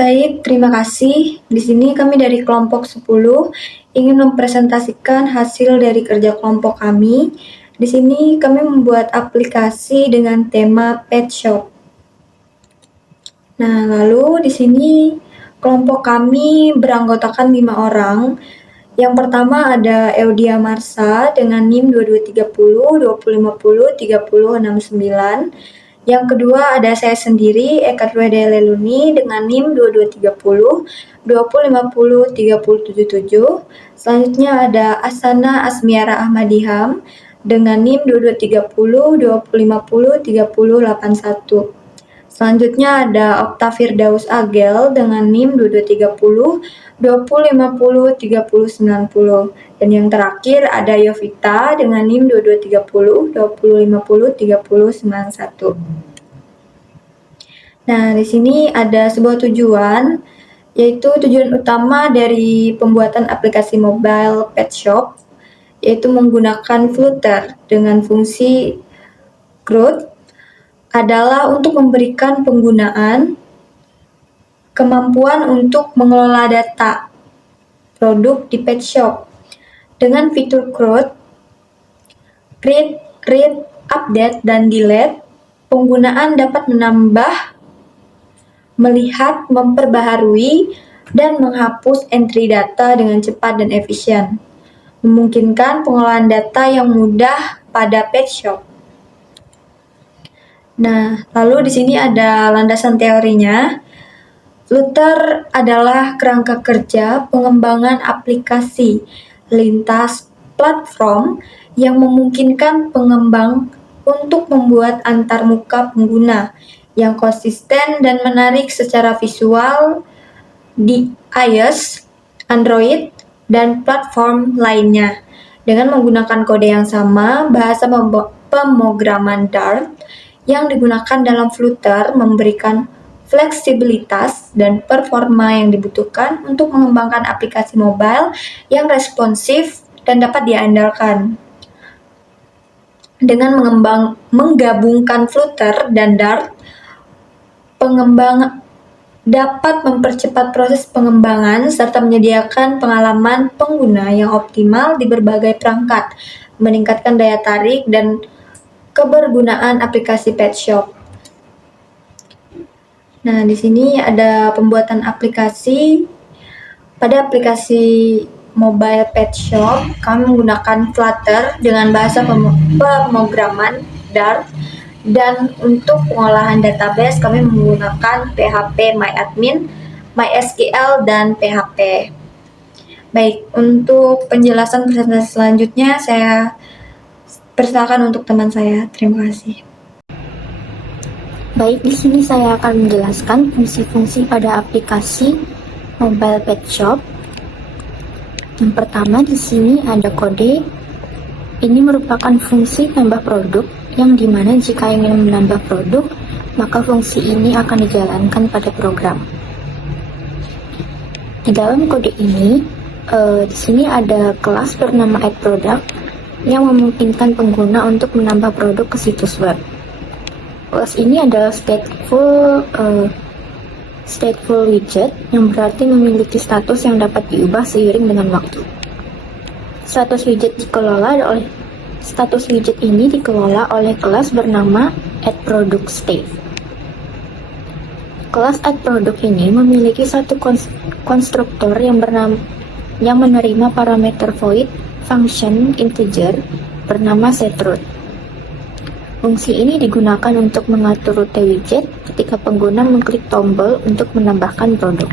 Baik, terima kasih. Di sini kami dari kelompok 10 ingin mempresentasikan hasil dari kerja kelompok kami. Di sini kami membuat aplikasi dengan tema pet shop. Nah, lalu di sini kelompok kami beranggotakan 5 orang. Yang pertama ada Eudia Marsa dengan NIM 2230, 2050, 3069. Yang kedua ada saya sendiri, Eka Dwede Leluni dengan NIM 2230, 2050, 3077. Selanjutnya ada Asana Asmiara Ahmadiham dengan NIM 2230, 2050, 3081. Selanjutnya ada Okta Firdaus Agel dengan NIM 2230, 2050, 3090. Dan yang terakhir ada Yovita dengan NIM 2230, 2050, 3091. Nah, di sini ada sebuah tujuan, yaitu tujuan utama dari pembuatan aplikasi mobile pet shop, yaitu menggunakan Flutter dengan fungsi growth adalah untuk memberikan penggunaan kemampuan untuk mengelola data produk di pet shop. Dengan fitur growth, create, read, update, dan delete, penggunaan dapat menambah, melihat, memperbaharui, dan menghapus entry data dengan cepat dan efisien, memungkinkan pengelolaan data yang mudah pada pet shop. Nah, lalu di sini ada landasan teorinya. Flutter adalah kerangka kerja pengembangan aplikasi lintas platform yang memungkinkan pengembang untuk membuat antarmuka pengguna yang konsisten dan menarik secara visual di iOS, Android, dan platform lainnya. Dengan menggunakan kode yang sama, bahasa pemrograman Dart yang digunakan dalam Flutter memberikan fleksibilitas dan performa yang dibutuhkan untuk mengembangkan aplikasi mobile yang responsif dan dapat diandalkan. Dengan menggabungkan Flutter dan Dart, pengembang dapat mempercepat proses pengembangan serta menyediakan pengalaman pengguna yang optimal di berbagai perangkat, meningkatkan daya tarik dan kebergunaan aplikasi pet shop. Nah, di sini ada pembuatan aplikasi. Pada aplikasi mobile pet shop, kami menggunakan Flutter dengan bahasa pemrograman Dart, dan untuk pengolahan database kami menggunakan PHP MyAdmin, MySQL, dan PHP. Baik, untuk penjelasan presentasi selanjutnya saya persilakan untuk teman saya. Terima kasih. Baik, di sini saya akan menjelaskan fungsi-fungsi pada aplikasi mobile pet shop. Yang pertama di sini ada kode. Ini merupakan fungsi tambah produk yang dimana jika ingin menambah produk, maka fungsi ini akan dijalankan pada program. Di dalam kode ini, di sini ada kelas bernama addProduct yang memungkinkan pengguna untuk menambah produk ke situs web. Kelas ini adalah stateful widget yang berarti memiliki status yang dapat diubah seiring dengan waktu. Status widget ini dikelola oleh kelas bernama addProductState. Kelas addProduct ini memiliki satu konstruktor yang menerima parameter void function integer bernama setRoot. Fungsi ini digunakan untuk mengatur rute widget ketika pengguna mengklik tombol untuk menambahkan produk.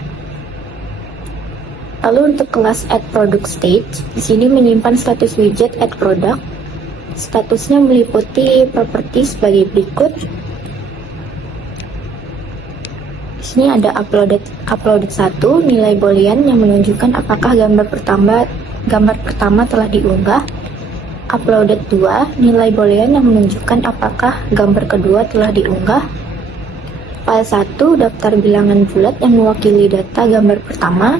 Lalu untuk kelas addProductState, di sini menyimpan status widget addProduct. Statusnya meliputi properti sebagai berikut. Di sini ada uploaded 1, nilai boolean yang menunjukkan apakah gambar pertama telah diunggah. Uploaded 2, nilai boolean yang menunjukkan apakah gambar kedua telah diunggah. File 1, daftar bilangan bulat yang mewakili data gambar pertama.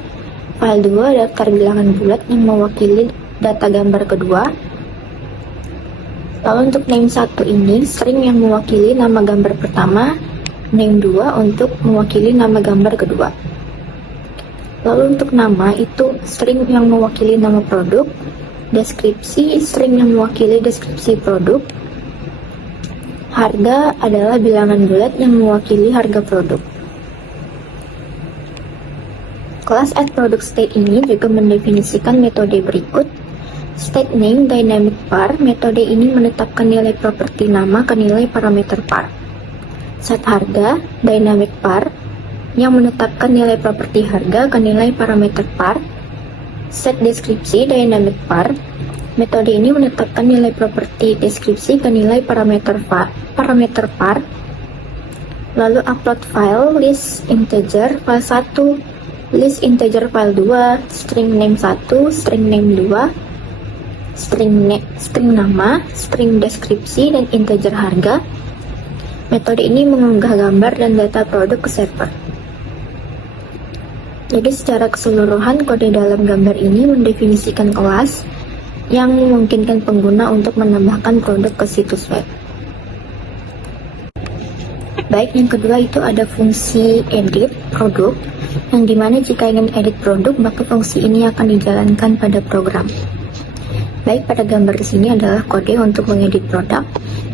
File 2, daftar bilangan bulat yang mewakili data gambar kedua. Lalu untuk name 1 ini string yang mewakili nama gambar pertama, name 2 untuk mewakili nama gambar kedua. Lalu untuk nama itu string yang mewakili nama produk, deskripsi string yang mewakili deskripsi produk, harga adalah bilangan bulat yang mewakili harga produk. Kelas addProductState ini juga mendefinisikan metode berikut. State name dynamic var, metode ini menetapkan nilai properti nama ke nilai parameter var. Set harga dynamic var, yang menetapkan nilai properti harga ke nilai parameter var. Set deskripsi dynamic var, metode ini menetapkan nilai properti deskripsi ke nilai parameter var. Lalu upload file list integer file 1, list integer file 2, string name 1, string name 2, string nama, string deskripsi, dan integer harga. Metode ini mengunggah gambar dan data produk ke server. Jadi secara keseluruhan kode dalam gambar ini mendefinisikan kelas yang memungkinkan pengguna untuk menambahkan produk ke situs web. Baik, yang kedua itu ada fungsi edit produk, yang dimana jika ingin edit produk maka fungsi ini akan dijalankan pada program. Baik, pada gambar di sini adalah kode untuk mengedit produk,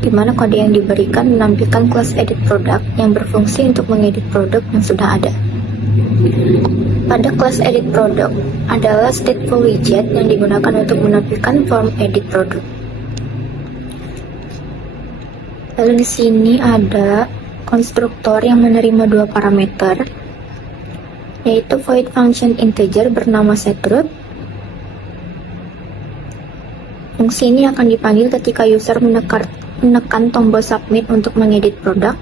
di mana kode yang diberikan menampilkan kelas edit produk yang berfungsi untuk mengedit produk yang sudah ada. Pada kelas edit produk adalah stateful widget yang digunakan untuk menampilkan form edit produk. Lalu di sini ada konstruktor yang menerima dua parameter, yaitu void function integer bernama setroot. Fungsi ini akan dipanggil ketika user menekan tombol submit untuk mengedit produk.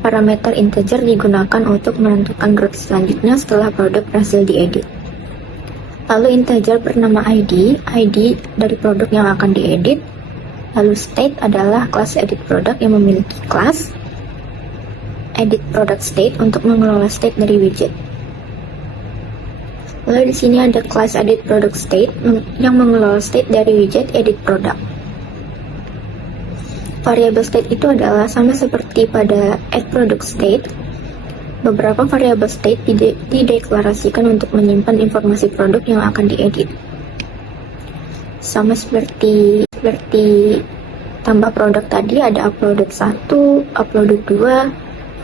Parameter integer digunakan untuk menentukan route selanjutnya setelah produk berhasil diedit. Lalu integer bernama ID dari produk yang akan diedit. Lalu state adalah kelas edit produk yang memiliki kelas edit product state untuk mengelola state dari widget. Lalu di sini ada kelas edit product state yang mengelola state dari widget edit product. Variable state itu adalah sama seperti pada add product state. Beberapa variable state dideklarasikan untuk menyimpan informasi produk yang akan diedit. Sama seperti tambah produk tadi ada uploaded 1, uploaded 2,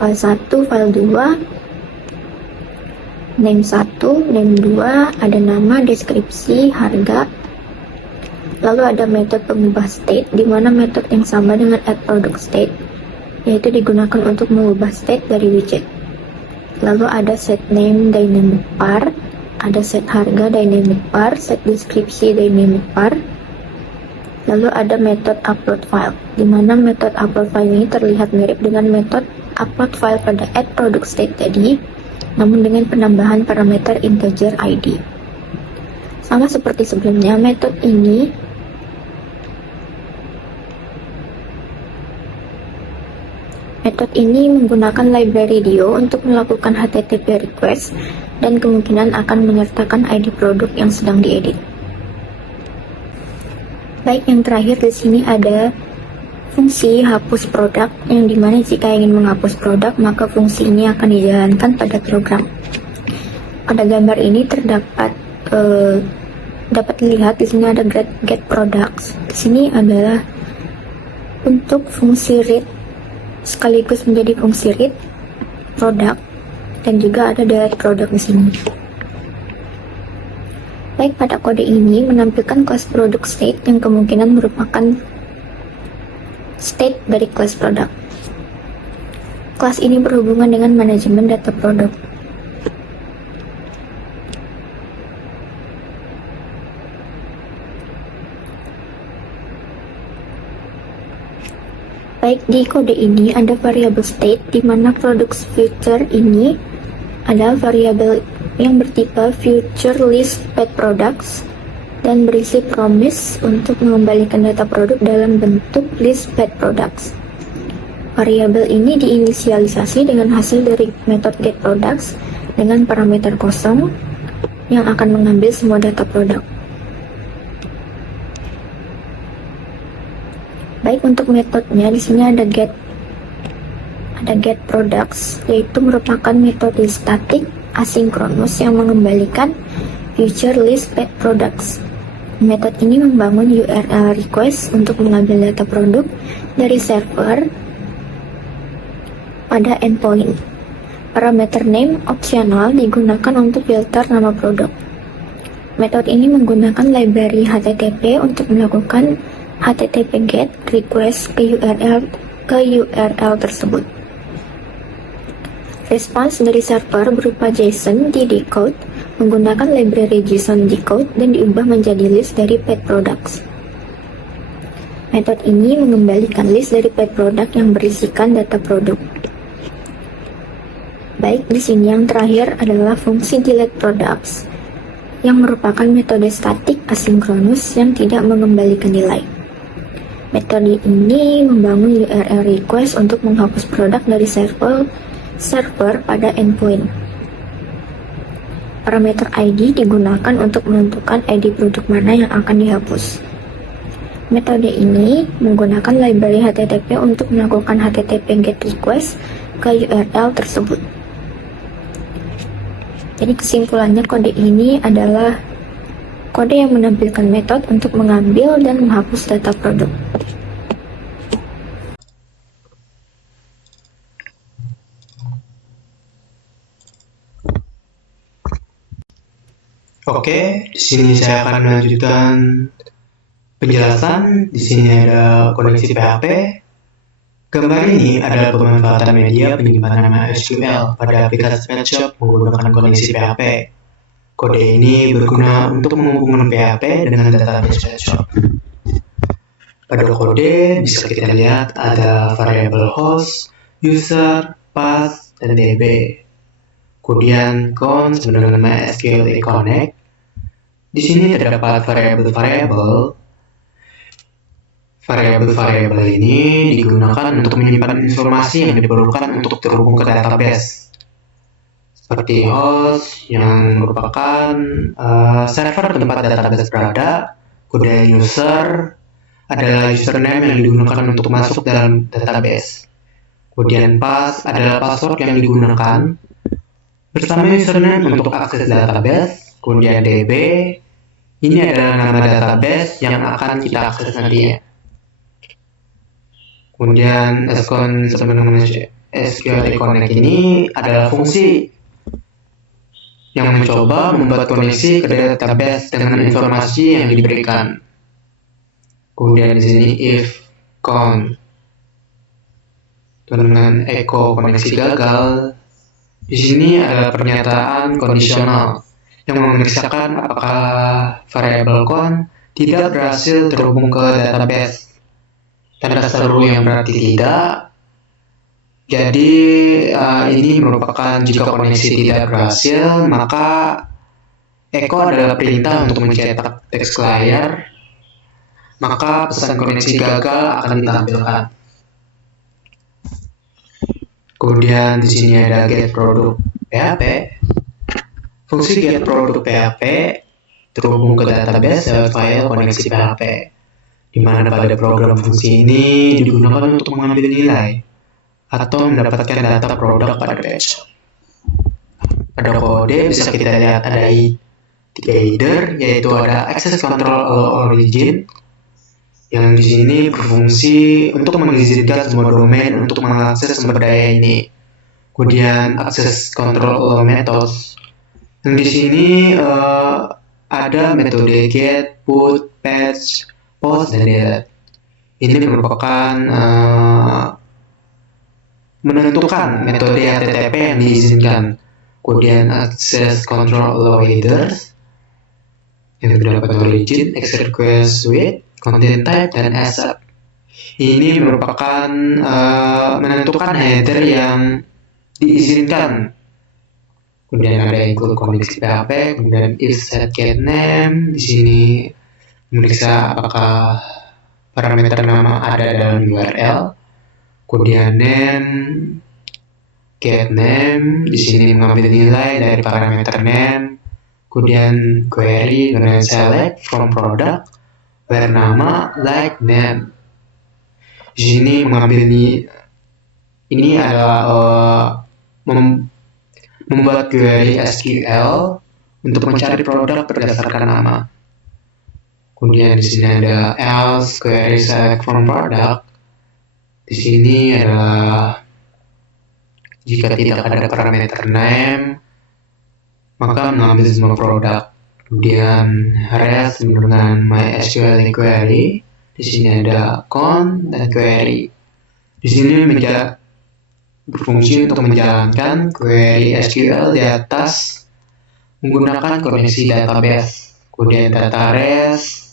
file 1, file 2, name 1, name 2, ada nama, deskripsi, harga. Lalu ada metode pengubah state, di mana metode yang sama dengan addProductState, yaitu digunakan untuk mengubah state dari widget. Lalu ada set name dynamic var, ada set harga dynamic var, set deskripsi dynamic var. Lalu ada metode upload file, di mana metode upload file ini terlihat mirip dengan metode upload file pada addProductState tadi, namun dengan penambahan parameter integer ID. Sama seperti sebelumnya, metode ini menggunakan library Dio untuk melakukan HTTP request dan kemungkinan akan menyertakan ID produk yang sedang diedit. Baik, yang terakhir di sini ada fungsi hapus produk, yang dimana jika ingin menghapus produk maka fungsi ini akan dijalankan pada program. Pada gambar ini dapat dilihat di sini ada get products. Di sini adalah untuk fungsi read sekaligus menjadi fungsi read produk, dan juga ada delete produk di sini. Baik, pada kode ini menampilkan kelas produk state yang kemungkinan merupakan state dari kelas produk. Kelas ini berhubungan dengan manajemen data produk. Baik, di kode ini ada variable state di mana produk future ini adalah variabel yang bertipe future list pet products dan berisi promise untuk mengembalikan data produk dalam bentuk list pet products. Variabel ini diinisialisasi dengan hasil dari metode getProducts dengan parameter kosong yang akan mengambil semua data produk. Baik, untuk metodenya di sini ada getProducts, yaitu merupakan metode statik asinkronus yang mengembalikan future list pet products. Metode ini membangun URL request untuk mengambil data produk dari server pada endpoint. Parameter name opsional digunakan untuk filter nama produk. Metode ini menggunakan library HTTP untuk melakukan HTTP GET request ke URL tersebut. Respons dari server berupa JSON di-decode menggunakan library JSON decode dan diubah menjadi list dari pet products. Metode ini mengembalikan list dari pet product yang berisikan data produk. Baik, di sini yang terakhir adalah fungsi delete products yang merupakan metode statik asinkronus yang tidak mengembalikan nilai. Metode ini membangun URL request untuk menghapus produk dari server pada endpoint. Parameter ID digunakan untuk menentukan ID produk mana yang akan dihapus. Metode ini menggunakan library HTTP untuk melakukan HTTP GET request ke URL tersebut. Jadi kesimpulannya, kode ini adalah kode yang menampilkan metode untuk mengambil dan menghapus data produk. Oke, di sini saya akan melanjutkan penjelasan. Di sini ada koneksi PHP. Gambar ini adalah pemanfaatan media penyimpanan MySQL pada aplikasi PetShop menggunakan koneksi PHP. Kode ini berguna untuk menghubungkan PHP dengan database PetShop. Pada kode bisa kita lihat ada variabel host, user, path, dan DB. Kemudian cons dengan MySQL Connect. Di sini terdapat variabel-variabel. Variabel-variabel ini digunakan untuk menyimpan informasi yang diperlukan untuk terhubung ke database, seperti host yang merupakan server tempat database berada. Kemudian user adalah username yang digunakan untuk masuk dalam database. Kemudian path adalah password yang digunakan bersama username untuk akses database. Kemudian DB ini adalah nama database yang akan kita akses nantinya. Kemudian SQL Connect ini adalah fungsi yang mencoba membuat koneksi ke database dengan informasi yang diberikan. Kemudian di sini if con dengan echo koneksi gagal. Di sini adalah pernyataan kondisional yang memeriksakan apakah variabel con tidak berhasil terhubung ke database. Tanda seru yang berarti tidak. Jadi ini merupakan jika koneksi tidak berhasil, maka echo adalah perintah untuk mencetak teks ke layar. Maka pesan koneksi gagal akan ditampilkan. Kemudian di sini ada getProduct PHP. Fungsi getProduct PHP terhubung ke database lewat file koneksi PHP. Di mana pada program fungsi ini digunakan untuk mengambil nilai atau mendapatkan data produk pada PetShop. Pada kode bisa kita lihat ada tiga header, yaitu ada access control origin yang di sini berfungsi untuk mengizinkan semua domain untuk mengakses sumber daya ini. Kemudian access control methods yang di sini ada metode get, put, patch, post, dan delete. Ini merupakan menentukan metode HTTP yang diizinkan. Kemudian access control headers yang terdapat origin, access request with, content type, dan ASAP. Ini merupakan menentukan header yang diizinkan Kemudian ada include koneksi PHP, kemudian if set get name. Di sini memeriksa apakah parameter nama ada dalam URL. Kemudian name, get name. Di sini mengambil nilai dari parameter name. Kemudian query dengan select from product where nama like name. Di sini mengambil ini adalah membuat query SQL untuk mencari produk berdasarkan nama. Kemudian di sini ada else query select from product. Di sini adalah jika tidak ada parameter name, maka mengambil semua produk. Kemudian REST dengan MySQL query. Di sini ada count dan query. Di sini berfungsi untuk menjalankan query SQL di atas menggunakan koneksi database. Kemudian data REST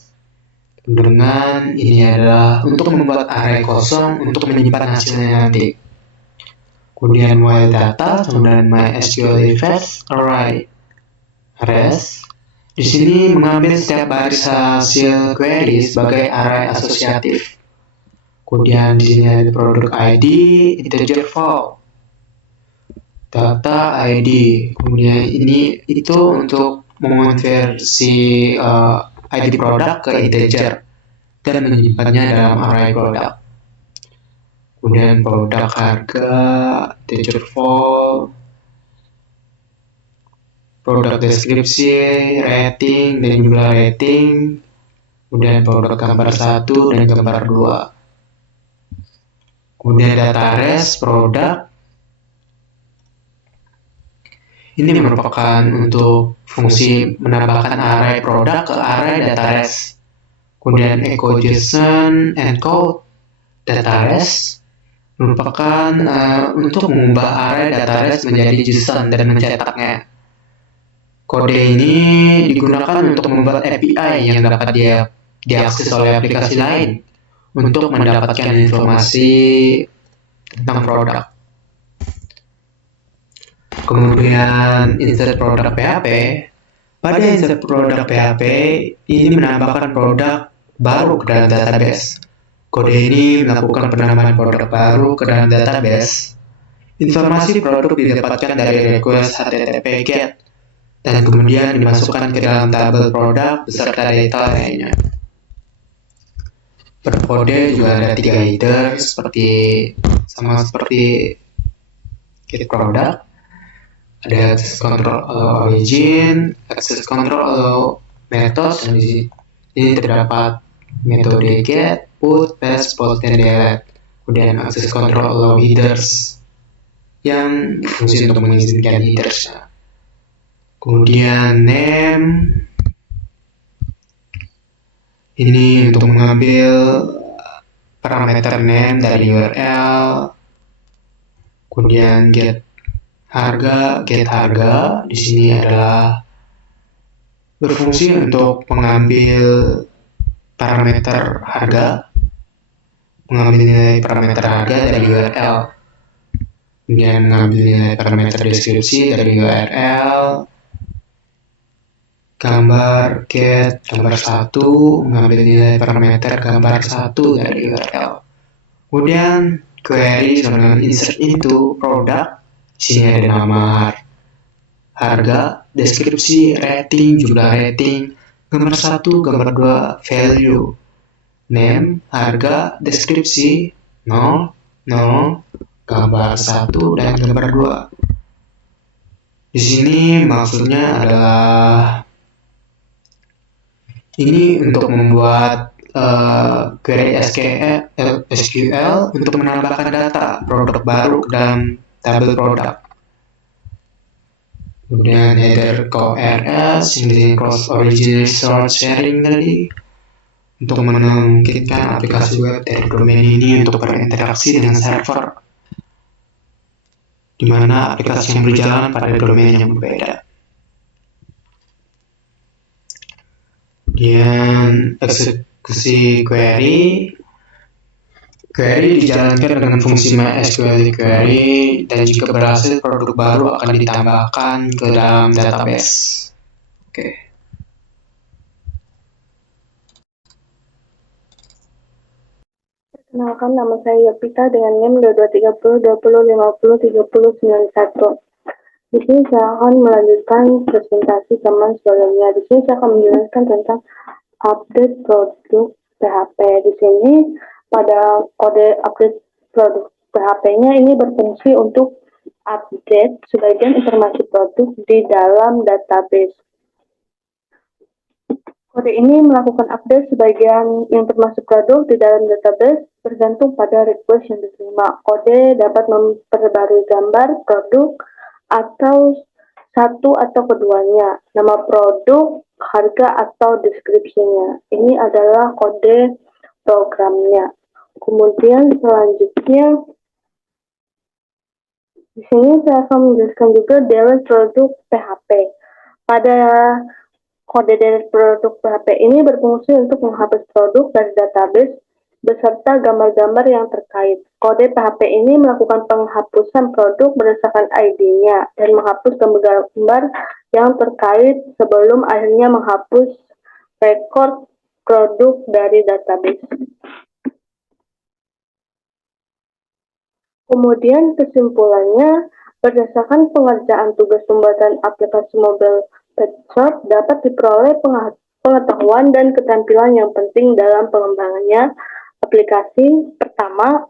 dengan ini adalah untuk membuat array kosong untuk menyimpan hasilnya nanti. Kemudian while data, kemudian MySQL fetch array REST. Di sini mengambil setiap baris hasil query sebagai array asosiatif. Kemudian di sini ada product ID, integer val, data ID. Kemudian itu untuk mengonversi ID produk ke integer dan menyimpannya dalam array produk. Kemudian produk harga, integer val, produk deskripsi, rating, dan jumlah rating, kemudian produk gambar 1 dan gambar 2. Kemudian data REST produk. Ini merupakan untuk fungsi menambahkan array produk ke array data REST. Kemudian echo JSON encode data REST merupakan untuk mengubah array data REST menjadi JSON dan mencetaknya. Kode ini digunakan untuk membuat API yang dapat diakses oleh aplikasi lain untuk mendapatkan informasi tentang produk. Kemudian insert produk PHP. Pada insert produk PHP, ini menambahkan produk baru ke dalam database. Kode ini melakukan penambahan produk baru ke dalam database. Informasi produk didapatkan dari request HTTP GET dan kemudian dimasukkan ke dalam tabel produk beserta data lainnya. Pada kode juga ada 3 header seperti get product. Ada access control origin, access control method, dan di sini terdapat metode get, put, paste, post, dan delete. Kemudian access control headers yang berfungsi untuk mengizinkan headers. Kemudian name, ini untuk mengambil parameter name dari URL. Kemudian get harga. Di sini adalah berfungsi untuk mengambil parameter harga, mengambil nilai parameter harga dari URL. Kemudian mengambil nilai parameter deskripsi dari URL. Gambar get gambar 1, mengambil nilai parameter gambar 1 dari URL. Kemudian query dengan insert into product. Di sini ada nama, harga, deskripsi, rating, jumlah rating, gambar 1, gambar 2, value, name, harga, deskripsi, 0, 0, gambar 1 dan gambar 2. Di sini maksudnya adalah ini untuk membuat query SQL untuk menambahkan data produk baru ke dalam tabel produk. Kemudian header CORS, ini cross origin resource sharing tadi, untuk memungkinkan aplikasi web dari domain ini untuk berinteraksi dengan server, di mana aplikasi yang berjalan pada domain yang berbeda. Kemudian eksekusi query. Query dijalankan dengan fungsi MySQL query dan jika berhasil produk baru akan ditambahkan ke dalam database. Oke. Perkenalkan, nama saya Yopika dengan NIM 2230 2050 3091. Di sini saya akan melanjutkan presentasi teman sebelumnya. Di sini saya akan menjelaskan tentang update produk PHP. Di sini pada kode update produk PHP-nya ini berfungsi untuk update sebagian informasi produk di dalam database. Kode ini melakukan update sebagian informasi produk di dalam database bergantung pada request yang diterima. Kode dapat memperbarui gambar produk atau satu atau keduanya, nama produk, harga, atau deskripsinya. Ini adalah kode programnya. Kemudian selanjutnya, di sini saya akan menjelaskan juga delete produk PHP. Pada kode delete produk PHP ini berfungsi untuk menghapus produk dari database beserta gambar-gambar yang terkait. Kode PHP ini melakukan penghapusan produk berdasarkan ID-nya dan menghapus gambar-gambar yang terkait sebelum akhirnya menghapus rekor produk dari database. Kemudian kesimpulannya, berdasarkan pengerjaan tugas pembuatan aplikasi mobile PetShop dapat diperoleh pengetahuan dan keterampilan yang penting dalam pengembangannya aplikasi. Pertama,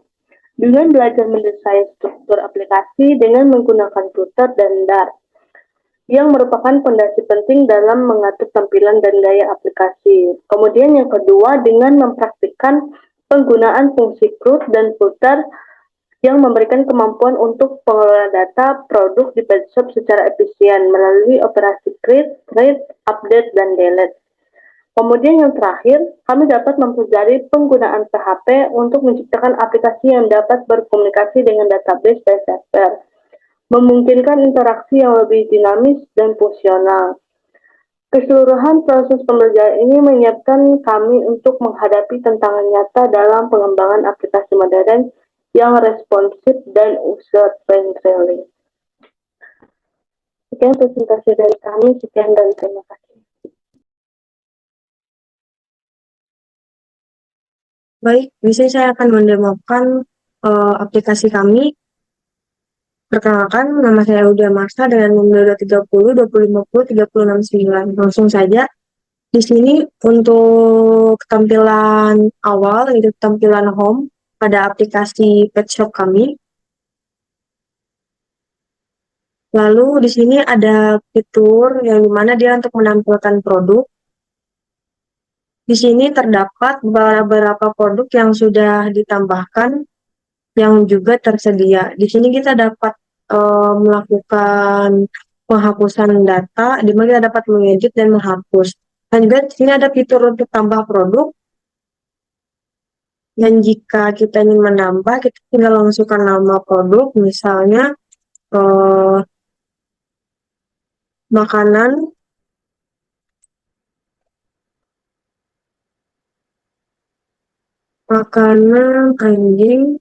dengan belajar mendesain struktur aplikasi dengan menggunakan Flutter dan Dart, yang merupakan fondasi penting dalam mengatur tampilan dan gaya aplikasi. Kemudian yang kedua, dengan mempraktikkan penggunaan fungsi CRUD dan Flutter yang memberikan kemampuan untuk pengelola data produk di PetShop secara efisien melalui operasi create, update, dan delete. Kemudian yang terakhir, kami dapat mempelajari penggunaan PHP untuk menciptakan aplikasi yang dapat berkomunikasi dengan database dan server, memungkinkan interaksi yang lebih dinamis dan fungsional. Keseluruhan proses pembelajaran ini menyiapkan kami untuk menghadapi tantangan nyata dalam pengembangan aplikasi modern yang responsif dan user-friendly. Sekian presentasi dari kami, sekian dan terima kasih. Baik, di sini saya akan mendemokan aplikasi kami. Perkenalkan, nama saya Uda Marsa dengan nomor 230 2050 3069. Langsung saja. Di sini untuk tampilan awal, yaitu tampilan home pada aplikasi PetShop kami. Lalu di sini ada fitur yang dimana dia untuk menampilkan produk. Di sini terdapat beberapa produk yang sudah ditambahkan yang juga tersedia. Di sini kita dapat melakukan penghapusan data, di mana kita dapat mengedit dan menghapus. Dan juga di sini ada fitur untuk tambah produk. Dan jika kita ingin menambah, kita tinggal masukkan nama produk, misalnya makanan, anjing.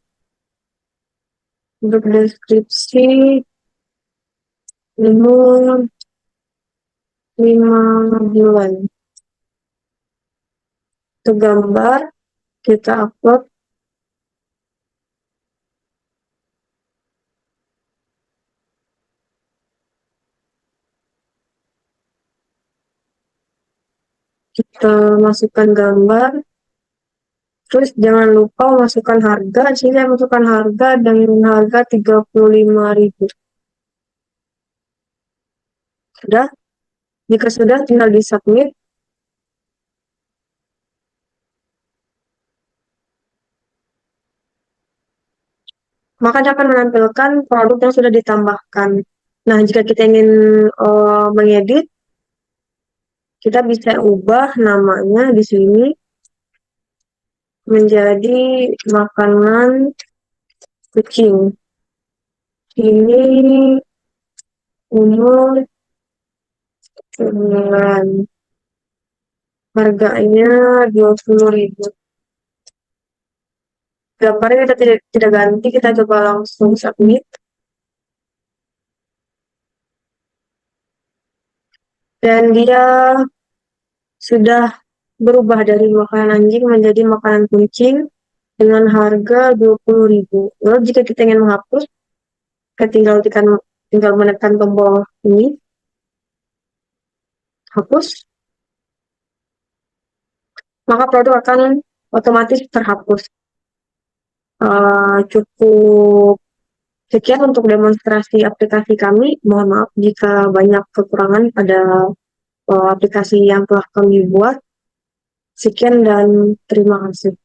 Untuk deskripsi, umur 5 bulan. Untuk gambar, kita upload. Kita masukkan gambar. Terus jangan lupa masukkan harga. Di sini saya masukkan harga dengan harga 35.000. Sudah? Jika sudah, tinggal di submit. Maka dia akan menampilkan produk yang sudah ditambahkan. Nah, jika kita ingin mengedit, kita bisa ubah namanya di sini menjadi makanan kucing. Ini umur 9. Harganya 20.000. gambarnya kita tidak ganti, kita coba langsung submit. Dan dia sudah berubah dari makanan anjing menjadi makanan kucing dengan harga 20.000. Lalu jika kita ingin menghapus, kita tinggal menekan tombol ini, hapus, maka produk akan otomatis terhapus. Cukup sekian untuk demonstrasi aplikasi kami. Mohon maaf jika banyak kekurangan pada aplikasi yang telah kami buat. Sekian dan terima kasih.